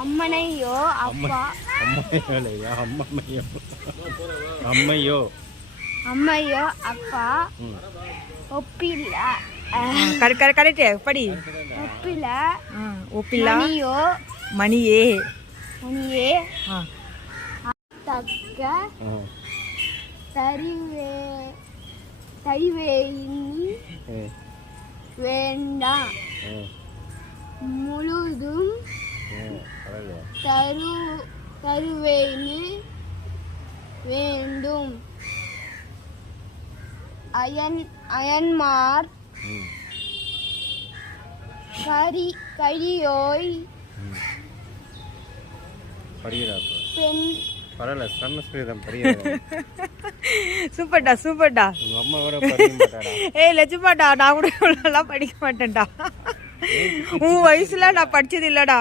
அம்மனையோ அப்பா அம்மையோ அப்பா ஒப்பில கரெக்ட் படி. ஒப்பிலா மணியே தக்க தரிவேணி வேண்டாம் முழுதும் தருவேணி வேண்டும் அயன்மார் கரியோய் பெண் பரவாயில்ல சமஸ்கிருதம் பரியாது. சூப்பர்டா உங்க அம்மா கூட படிக்க மாட்டாடா. லட்சுமாடா நான் கூட இவ்வளோலாம் படிக்க மாட்டேன்டா. உன் வயசுல நான் படிச்சது இல்லடா.